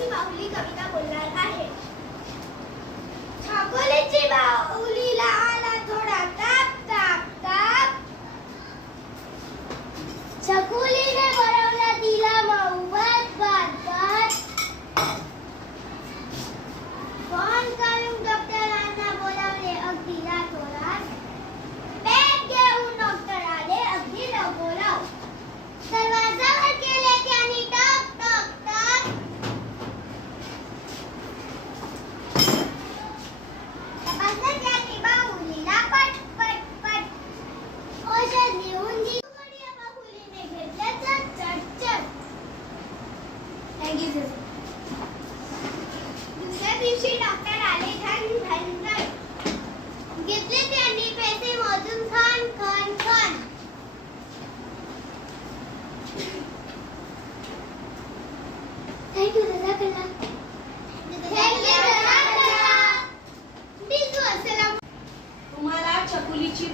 छकुलीची बाहुली कविता बोलणार आहे. छकुलीची बाहुलीला आला थोडा ताप ताप ताप. छकुलीने भरवला तिला मऊ भात भात भात. फोन करून डॉक्टरांना बोलावले अगदी रातोरात. बॅग घेऊन डॉक्टर आले अगदी लवकरात. दरवाजावर केले त्यांनी टक टक टक. तपासलं त्यांनी बाहुलीला पट पट पट. औषध लिहून दिली बाहुलीने घेतलं चट चट चट. दुसऱ्या दिवशी डॉक्टर आले धन धन धन. घेतले त्यांनी पैसे मोजून खन खन खन. Thank you, Jazakallah. Thank you, Jazakallah. Biju अस्सलाम. तुम्हाला छकुलीची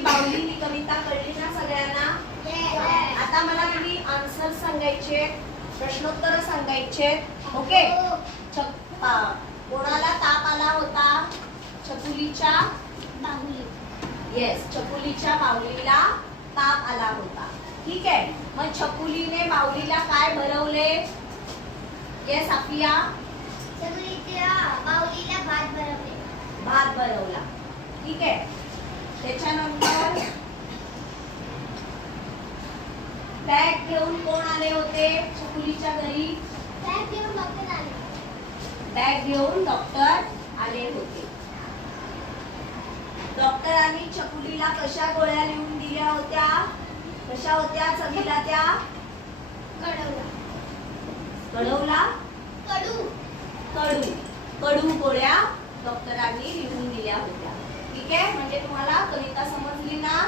बाहुली ही कविता कळली ना सगळ्यांना? आता मला तुम्ही आन्सर सांगायचे, प्रश्नोत्तर सांगायचे. ओके. कोणाला ताप आला होता? छकुलीच्या बाहुली. येस, छकुलीच्या बाहुलीला ताप आला होता. ठीक आहे. मग छकुलीने बाहुलीला काय भरवले? येस आफिया. छकुलीच्या बाहुलीला भात भरवले. भात भरवला. ठीक आहे. त्याच्यानंतर बॅग घेऊन कोण आले होते छकुलीच्या घरी? बॅग घेऊन डॉक्टर आले. बॅग घेऊन डॉक्टर आले होते. डॉक्टरांनी छकुलीला कशा गोळ्या लिहून दिल्या होत्या? कशा होत्या चवीला त्या? कडवला. कडवला? कडू. कडू. कडू गोळ्या डॉक्टरांनी लिहून दिल्या होत्या. ठीक आहे. म्हणजे तुम्हाला कविता समजली ना?